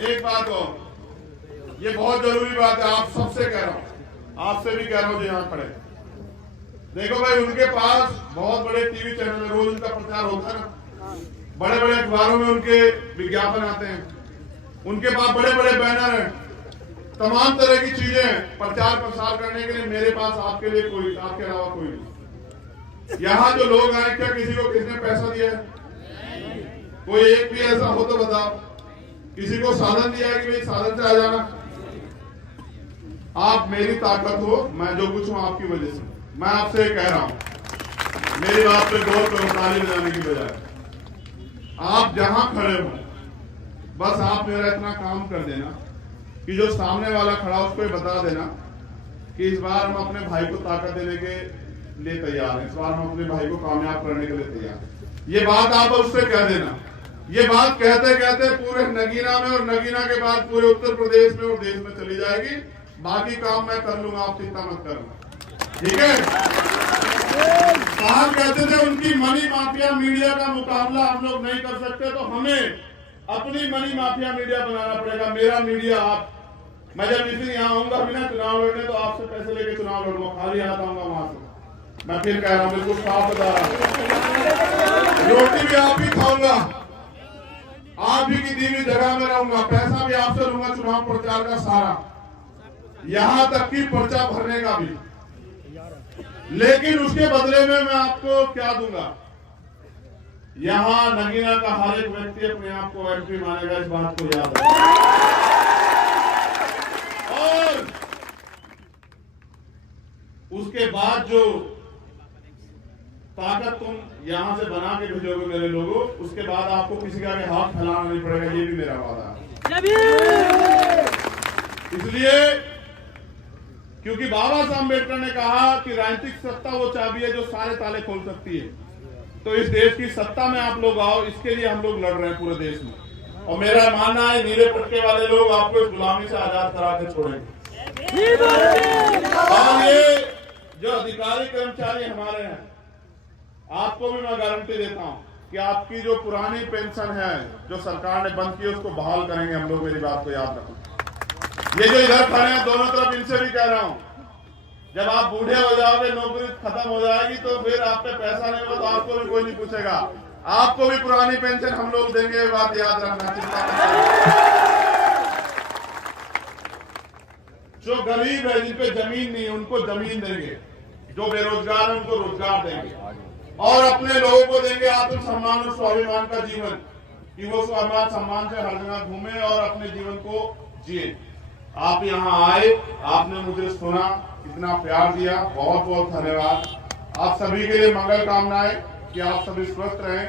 एक बात और, ये बहुत जरूरी बात है, आप सबसे कह रहा हूँ, आपसे भी कह रहा हूँ जो यहाँ खड़े। देखो भाई, उनके पास बहुत बड़े टीवी चैनल है, रोज उनका प्रचार होता है ना, बड़े बड़े अखबारों में उनके विज्ञापन आते हैं, उनके पास बड़े बड़े बैनर हैं, तमाम तरह की चीजें प्रचार प्रसार करने के लिए। मेरे पास आपके लिए कोई, आपके अलावा कोई नहीं। यहाँ जो लोग आए, क्या किसी को किसने पैसा दिया है? कोई एक भी ऐसा हो तो बताओ। किसी को साधन दिया है कि भाई साधन से आ जाना? आप मेरी ताकत हो, मैं जो कुछ हूं आपकी वजह से। मैं आपसे कह रहा हूं, मेरी बात पे गौर करो, ताली बजाने की बजाय आप जहां खड़े हो, बस आप मेरा इतना काम कर देना कि जो सामने वाला खड़ा उसको ये बता देना कि इस बार हम अपने भाई को ताकत देने के लिए तैयार हैं, इस बार हम अपने भाई को कामयाब करने के लिए तैयार हैं। ये बात आप उससे कह देना। ये बात कहते कहते पूरे नगीना में और नगीना के बाद पूरे उत्तर प्रदेश में और देश में चली जाएगी। बाकी काम मैं कर लूंगा, आप चिंता मत करना, ठीक है? साहब कहते थे उनकी मनी माफिया मीडिया का मुकाबला हम लोग नहीं कर सकते, तो हमें अपनी मनी माफिया मीडिया बनाना पड़ेगा। मेरा मीडिया आप, मैं जब इसी यहाँ आऊंगा बिना चुनाव लड़ने, तो आपसे पैसे लेके चुनाव लड़ूंगा, खाली हाथ आऊंगा वहां से। मैं फिर कह रहा हूँ, बिल्कुल साफ बता रहा हूँ, रोटी भी आप ही खाऊंगा, आप ही की दी हुई जगह में रहूंगा, पैसा भी आपसे लूंगा चुनाव प्रचार का सारा, यहां तक कि पर्चा भरने का भी। लेकिन उसके बदले में मैं आपको क्या दूंगा? यहां नगीना का हर एक व्यक्ति अपने आप को एमपी मानेगा, इस बात को याद रखना। और उसके बाद जो ताकत तुम यहां से बना के भेजोगे मेरे लोगों, उसके बाद आपको किसी का हाथ फैलाना नहीं पड़ेगा, ये भी मेरा वादा है। इसलिए क्योंकि बाबा साहब अम्बेडकर ने कहा कि राजनीतिक सत्ता वो चाबी है जो सारे ताले खोल सकती है। तो इस देश की सत्ता में आप लोग आओ, इसके लिए हम लोग लड़ रहे हैं पूरे देश में। और मेरा मानना है नीले पट्टे वाले लोग आपको इस गुलामी से आजाद करा के छोड़ेंगे। और ये जो अधिकारी कर्मचारी हमारे हैं, आपको भी मैं गारंटी देता हूं कि आपकी जो पुरानी पेंशन है जो सरकार ने बंद की, उसको बहाल करेंगे हम लोग, मेरी बात को याद रखना। ये जो इधर खड़े हैं दोनों तरफ, इनसे भी कह रहा हूं, जब आप बूढ़े हो जाओगे, नौकरी खत्म हो जाएगी, तो फिर आप पे पैसा नहीं होगा, तो आपको भी कोई नहीं पूछेगा, आपको भी पुरानी पेंशन हम लोग देंगे, ये बात याद रखना। चिंता जो गरीब है, जिन पे जमीन नहीं है, उनको जमीन देंगे, जो बेरोजगार है उनको रोजगार देंगे, और अपने लोगों को देंगे आत्मसम्मान और स्वाभिमान का जीवन, कि वो स्वाभिमान सम्मान से हर जगह घूमे और अपने जीवन को जिए। आप यहाँ आए, आपने मुझे सुना, इतना प्यार दिया, बहुत बहुत धन्यवाद। आप सभी के लिए मंगल कामनाएं कि आप सभी स्वस्थ रहें।